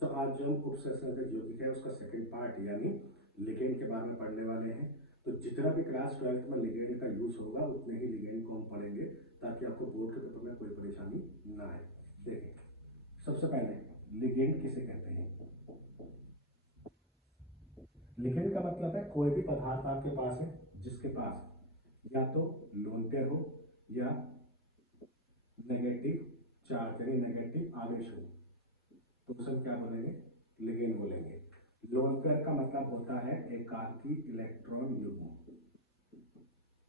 तो आज जो हम उपसंहरणक यौगिक है उसका सेकंड पार्ट यानी लिगेंड के बारे में पढ़ने वाले हैं। तो जितना भी क्लास 12th में लिगेंड का यूज होगा उतने ही लिगेंड को हम पढ़ेंगे ताकि आपको बोर्ड के पेपर में कोई परेशानी ना आए। देखिए, सबसे पहले लिगेंड किसे कहते हैं। लिगेंड का मतलब है कोई भी पदार्थ आपके पास है जिसके पास या तो लोन पेयर हो या नेगेटिव चार्ज यानी नेगेटिव आवेश हो, तो उसे हम क्या बोलेंगे, लिगेंड बोलेंगे। लोन पेयर का मतलब होता है एकाकी इलेक्ट्रॉन युग्म।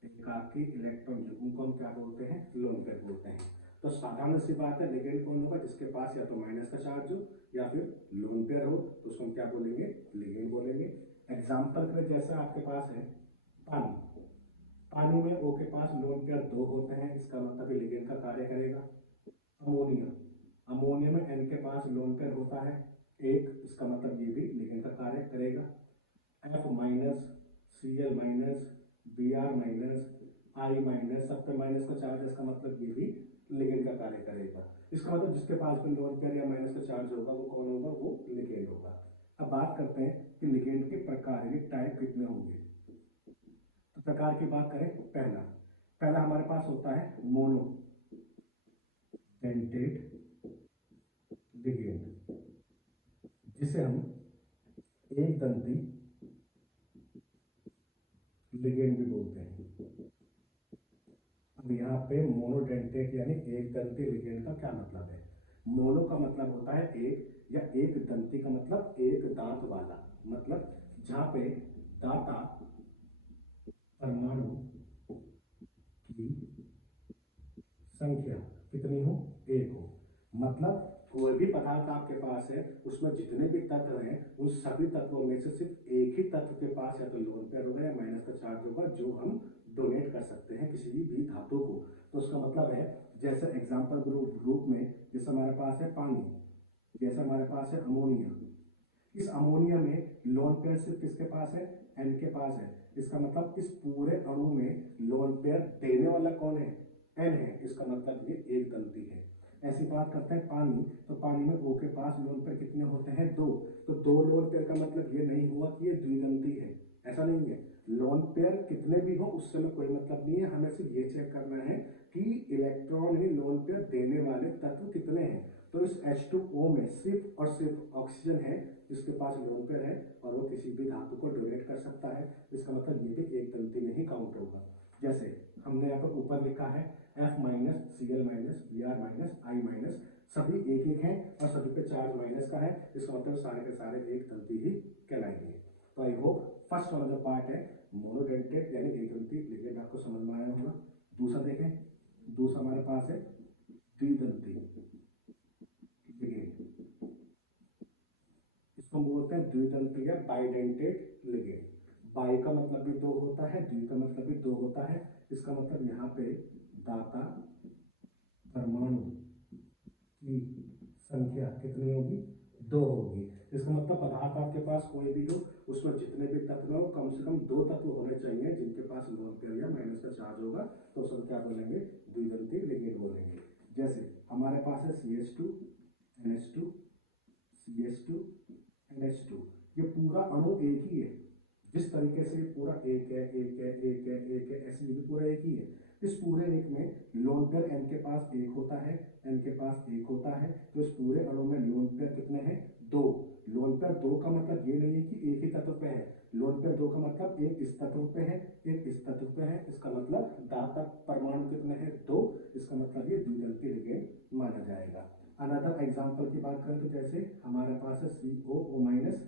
एकाकी इलेक्ट्रॉन युग्म को हम क्या बोलते हैं, लोन पेयर बोलते हैं। तो साधारण सी बात है, लिगेंड कौन होगा, जिसके पास या तो माइनस का चार्ज हो या फिर लोन पेयर हो, तो उसको हम क्या बोलेंगे, लिगेंड बोलेंगे। एग्जाम्पल के लिए जैसे आपके पास है पानी, पानी में O के पास लोन पेयर 2 होते हैं, इसका मतलब लिगेंड का कार्य करेगा। अमोनिया, अमोनिया में N के पास लोन पेयर होता है 1, इसका मतलब ये भी लिगेंड का कार्य करेगा। F minus, Cl minus, Br minus, I minus, सब पे माइनस का चार्ज है, इसका मतलब ये भी लिगेंड का कार्य करेगा। इसका मतलब जिसके पास भी लोन पेयर या माइनस का चार्ज होगा वो कौन होगा, वो लिगेंड होगा। अब बात करते हैं कि लिगेंड के प्रकार यानी टाइप कितने होंगे। तो प्रकार की बात करें, पहला हमारे पास होता है मोनो डेंटेड लिगेंड, जिसे हम एक दंती लिगेंड भी बोलते हैं। अब यहाँ पे मोनोडेंटेट यानी एक दंती लिगेंड का क्या मतलब है। मोनो का मतलब होता है एक, या एक दंती का मतलब एक दांत वाला, मतलब जहां पे दाता परमाणु की संख्या कितनी हो, एक हो। मतलब कोई भी पदार्थ आपके पास है उसमें जितने भी तत्व हैं उन सभी तत्वों में से सिर्फ एक ही तत्व के पास या तो लोन पेयर होगा या माइनस का चार्ज होगा, जो हम डोनेट कर सकते हैं किसी भी धातु को। तो उसका मतलब है, जैसे एग्जाम्पल ग्रुप में जैसे हमारे पास है पानी, जैसे हमारे पास है अमोनिया, इस अमोनिया में लोन पेयर सिर्फ किसके पास है, N के पास है। इसका मतलब इस पूरे अणु में लोन पेयर देने वाला कौन है, N है, इसका मतलब ये एक दंती है। ऐसी बात करते हैं पानी, तो पानी में O के पास लोन पेयर कितने होते हैं, 2। तो 2 लोन पेयर का मतलब ये नहीं हुआ कि ये द्विदंती है, ऐसा नहीं है। लोन पेयर कितने भी हो उससे में कोई मतलब नहीं है, हमें सिर्फ ये चेक करना है कि इलेक्ट्रॉन ही लोन पेयर देने वाले तत्व कितने हैं। तो इस H2O में सिर्फ और सिर्फ ऑक्सीजन है जिसके पास लोन पेयर है और वो किसी भी धातु को डोनेट कर सकता है। इसका मतलब ये भी एक दंती में ही काउंट होगा। जैसे हमने यहाँ पर ऊपर लिखा है F minus, Cl minus, Br minus, I minus, सभी एक एक हैं और सभी पे चार्ज माइनस का है, इसका मतलब सारे के सारे एक दंती ही कहलाएंगे। तो आई होप फर्स्ट वाला जो पार्ट है मोनोडेंटेट यानी एक दंती लिगेंड आपको समझ में आया होगा। दूसरा देखें, दूसरा हमारे पास है द्विदंती लिगेंड, इसको बोलते हैं द्विदंती या बाइडेंटेट लिगेंड। बाई का मतलब भी 2 होता है, द्वि का मतलब भी 2 होता है। इसका मतलब यहाँ पे दाता परमाणु की संख्या कितनी होगी, 2 होगी। इसका मतलब पदार्थ आपके पास कोई भी हो उसमें जितने भी तत्व हो कम से कम 2 तत्व होने चाहिए जिनके पास लोन पेयर या माइनस का चार्ज होगा, तो उसको क्या बोलेंगे, द्विदंती लिगेंड बोलेंगे। जैसे हमारे पास है CH2 NH2 CH2 NH2, ये पूरा अणु एक ही है। जिस तरीके से पूरा एक है एक है एक है एक है, ऐसे ये भी पूरा एक ही है। इस पूरे एक में लोन पेयर N के पास एक होता है, N के पास एक होता है, तो इस पूरे अणु में लोन पेयर कितने हैं, 2। लोन पेयर 2 का मतलब ये नहीं है कि एक ही तत्व पे है, लोन पेयर 2 का मतलब एक इस तत्व पे है एक इस तत्व पे है, इसका मतलब दाता परमाणु कितने हैं, 2। इसका मतलब ये द्विदंती लिगेंड माना जाएगा। अनदर एग्जाम्पल की बात करें तो जैसे हमारे पास है COO माइनस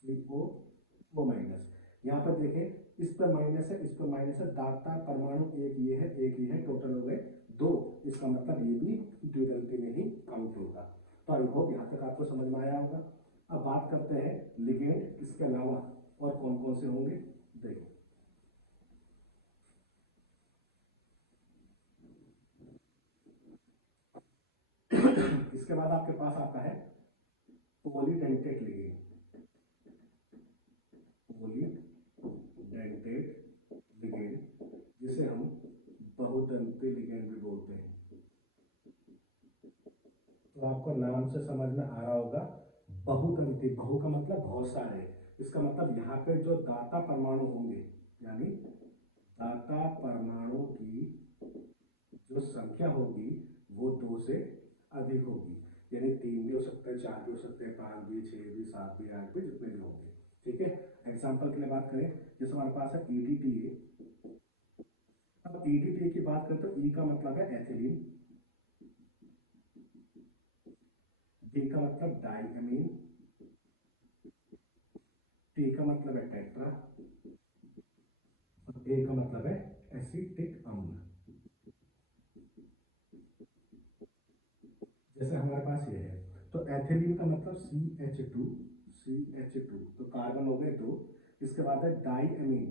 COO माइनस, यहाँ पर देखें इस पर माइनस है इस पर माइनस है, दाता परमाणु एक ये है एक ये है, टोटल हो गए 2। इसका मतलब ये भी द्विदंती में ही काउंट होगा। तो आई होप यहाँ तक आपको समझ में आया होगा। अब बात करते हैं लिगेंड इसके अलावा और कौन कौन से होंगे। देखो, इसके बाद आपके पास आता है पॉलीडेंटेट लिगेंड, पॉलीडेंटेट लिगेंड, जिसे हम बहुदंती लिगेंड भी बोलते हैं। तो आपको नाम से समझ में आ रहा होगा, बहुतंती, बहु का मतलब बहुत सारे, इसका मतलब यहाँ पे जो दाता परमाणु होंगे, यानी दाता परमाणु की जो संख्या होगी वो 2 से अधिक होगी, यानी 3 भी हो सकते हैं, 4 भी हो सकते हैं, 5 भी, 6 भी, 7 भी, 8 भी, जितने भी होंगे। ठीक है, एग्जाम्पल के लिए बात करें, जैसे हमारे पास है EDTA। अब EDTA की बात करें तो E का मतलब है एथिलीन, D का मतलब डाइअमीन, T का मतलब है टेट्रा, और A का मतलब है एसिटिक अम्ल। जैसे हमारे पास ये है, तो एथिलीन का मतलब CH2, तो कार्बन हो गए 2। इसके बाद है डाइअमीन,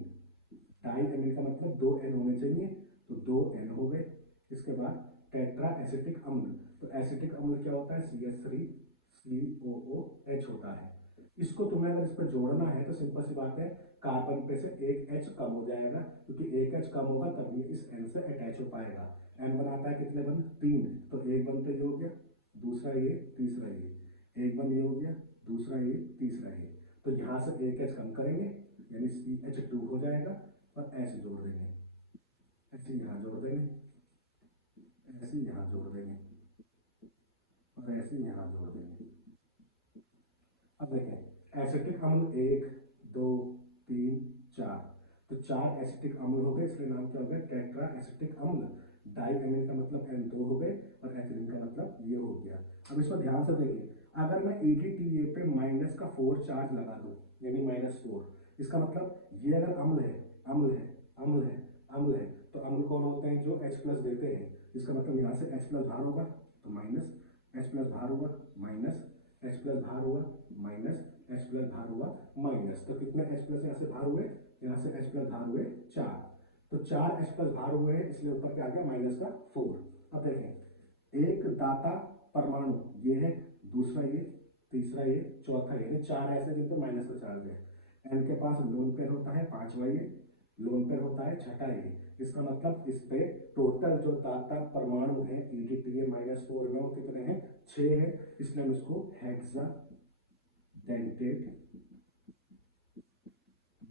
डाइअमीन का मतलब 2 N होने चाहिए, तो 2 N हो गए। इसके बाद टेट्रा एसिटिक अम्ल, तो एसिटिक अम्ल क्या होता है, CH3COOH होता है। इसको तुम्हें अगर इस पर जोड़ना है तो सिंपल सी बात है, कार्बन पे से एक H कम हो जाएगा, क्योंकि एक H कम होगा तभी इस N से अटैच हो पाएगा। N बनाता है कितने बंद, 3, तो एक बंद तो ये हो गया, दूसरा ये, तीसरा ये, एक बंद ये हो गया, दूसरा ये, तीसरा ये, तो यहाँ से एक H कम करेंगे, यानी CH2 हो जाएगा, और ऐसे जोड़ देंगे, ऐसे यहाँ जोड़ देंगे, ऐसे यहाँ जोड़ देंगे, और ऐसे यहाँ जोड़ देंगे। अब देखें, एसिटिक अम्ल 1, 2, 3, 4, तो 4 एसिटिक अम्ल हो गए, इसलिए नाम क्या हो गया, टेट्रा एसिटिक अम्ल। डाइअमीन का मतलब N2 हो गए, और एथिलीन का मतलब ये हो गया। अब इसको ध्यान से देखिए, अगर मैं EDTA पे माइनस का 4 चार्ज लगा दूं, यानी -4, इसका मतलब ये अगर अम्ल है, अम्ल है, अम्ल है, अम्ल है, तो अम्ल कौन होते हैं, जो H+ देते हैं। इसका मतलब यहाँ से H+ बाहर होगा, तो माइनस, H+ बाहर होगा, माइनस, H+ बाहर हुआ, माइनस, H+ बाहर हुआ, माइनस, तो कितने H+ यहाँ से बाहर हुए, यहाँ से H+ बाहर हुए 4, तो 4 H+ बाहर हुए हैं, इसलिए ऊपर क्या आ गया, -4। अब देखें, एक दाता परमाणु ये है, दूसरा ये, तीसरा ये, चौथा ये, 4 ऐसे जिन माइनस का चार्ज है। एन के पास लोन पेयर होता है, पांचवा ये लोन पेयर होता है, छठा ये। इसका मतलब इस पे टोटल जो दाता परमाणु है EDTA -4 में, वो कितने हैं, 6 है, इसलिए हम इसको हेक्सा डेंटेट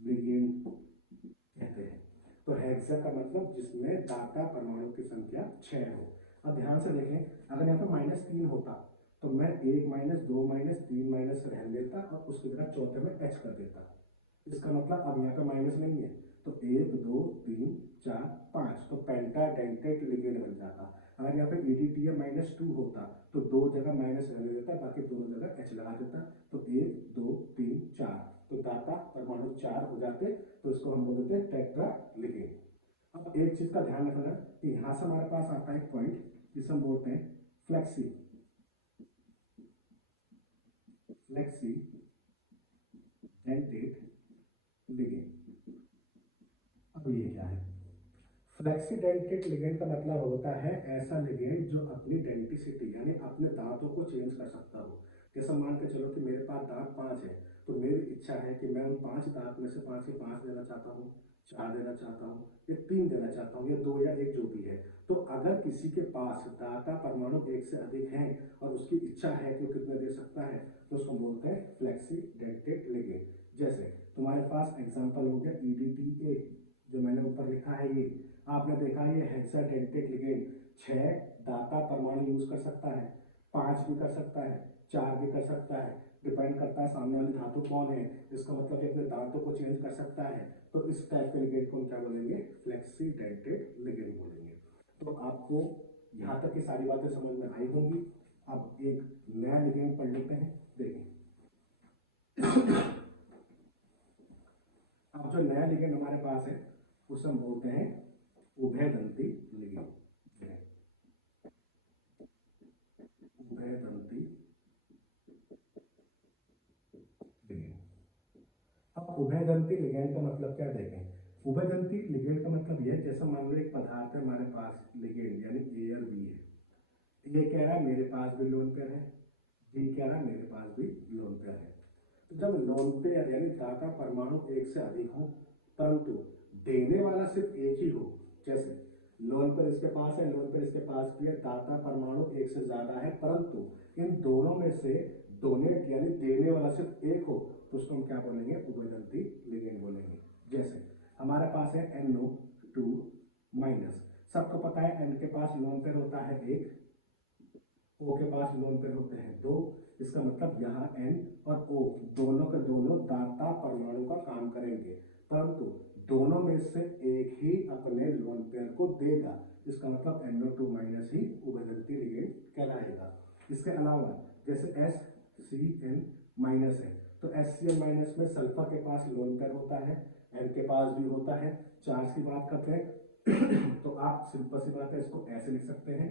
लिगेंड कहते हैं। तो हेक्सा का मतलब जिसमें दाता परमाणु की संख्या 6 हो। अब ध्यान से देखें, अगर यहाँ पे -3 होता तो मैं 1 - 2 - 3 रहने देता, और उसकी जगह चौथे में H कर देता। इसका मतलब अब यहाँ पे माइनस नहीं है, तो 1, 2, 3, 4, 5, तो पेंटाडेंटेट लिगेंड बन जाता। अगर यहाँ पे EDTA -2 होता तो 2 जगह माइनस रहने देता, बाकी दोनों जगह H लगा देता, तो 1, 2, 3, 4, तो दाता परमाणु 4 हो जाते, तो इसको हम बोल देते हैं टेट्रा लिगेंड। अब एक चीज का ध्यान रखना कि यहाँ से हमारे पास आता है एक पॉइंट, जिसे हम बोलते हैं फ्लेक्सी, फ्लेक्सी डेंटेट लिगेंड। अब ये क्या है, फ्लेक्सीडेंटेट लिगेंड का मतलब होता है ऐसा लिगेंड जो अपनी डेंटिसिटी यानी अपने दांतों को चेंज कर सकता हो। जैसे मान के चलो कि मेरे पास दांत 5 है, तो मेरी इच्छा है कि मैं उन 5 दांत में से 5 के 5 देना चाहता हूँ, 4 देना चाहता हूँ, या 3 देना चाहता हूँ, या 2 या 1 जो भी है। तो अगर किसी के पास दाता परमाणु 1 से अधिक हैं और उसकी इच्छा है कि वो कितने दे सकता है, तो उसको बोलते हैं फ्लेक्सीडेंटेट लिगेंड। जैसे तुम्हारे पास एग्जाम्पल हो गया EDTA, जो मैंने ऊपर लिखा है, ये आपने देखा ये हेक्साडेंटेट लिगेंड 6 दाता परमाणु यूज कर सकता है, 5 भी कर सकता है, 4 भी कर सकता है, डिपेंड करता है सामने वाली धातु कौन है। इसका मतलब कि अपने दांतों को चेंज कर सकता है, तो इस टाइप के लिगेंड को क्या बोलेंगे, फ्लेक्सीडेंटेट लिगेंड बोलेंगे। तो आपको यहाँ तक की सारी बातें समझ में आई होंगी। अब एक नया लिगेंड पढ़ लेते हैं, देखिए। अब जो नया लिगेंड हमारे पास है उसे हम बोलते हैं उभयदंती लिगेंड, उभयदंती लिगेंड। अब उभयदंती लिगेंड का मतलब क्या देखें, उभयदंती लिगेंड का मतलब यह, जैसा मान लो एक पदार्थ है हमारे पास लिगेंड यानी A और B है, A कह रहा है मेरे पास भी लोन पेयर है, B कह रहा है मेरे पास भी लोन पेयर है। तो जब लोन पेयर यानी दाता परमाणु 1 से अधिक हो परंतु देने वाला सिर्फ एक ही हो, जैसे लोन पेयर इसके पास है, लोन पेयर इसके पास भी है, दाता परमाणु 1 से ज्यादा है, परंतु इन दोनों में से डोनेट यानी देने वाला सिर्फ एक हो तो उसको हम क्या बोलेंगे, उभयदंती लिगेंड बोलेंगे। जैसे हमारे पास है NO2 माइनस, सबको पता है N के पास लोन पेयर होता है एक, O के पास लोन पेयर होते हैं दो, इसका मतलब यहाँ N और O दोनों के दोनों दाता परमाणु का काम करेंगे, परंतु दोनों में से एक ही अपने लोन पेयर को देगा, इसका मतलब NO2 माइनस ही उभयदंती लिगेंड कहलाएगा। इसके अलावा जैसे HCl माइनस है तो HCl माइनस में सल्फर के पास लोन पेयर होता है, N के पास भी होता है। चार्ज की बात करते हैं तो आप सिंपल सी बात है इसको ऐसे लिख सकते हैं,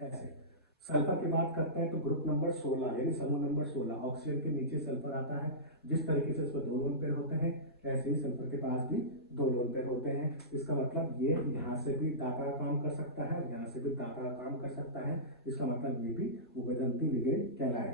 ऐसे। सल्फर की बात करते हैं तो ग्रुप नंबर 16 यानी समूह नंबर 16, ऑक्सीजन के नीचे सल्फर आता है। जिस तरीके से इसमें दो लोन पेयर होते हैं ऐसे ही सल्फर के पास भी दो लोन पेयर होते हैं। इसका मतलब ये यहाँ से भी दाता का काम कर सकता है, यहाँ से भी दाता का काम कर सकता है, इसका मतलब ये भी उभयदंती लिगेंड कहलाएगा।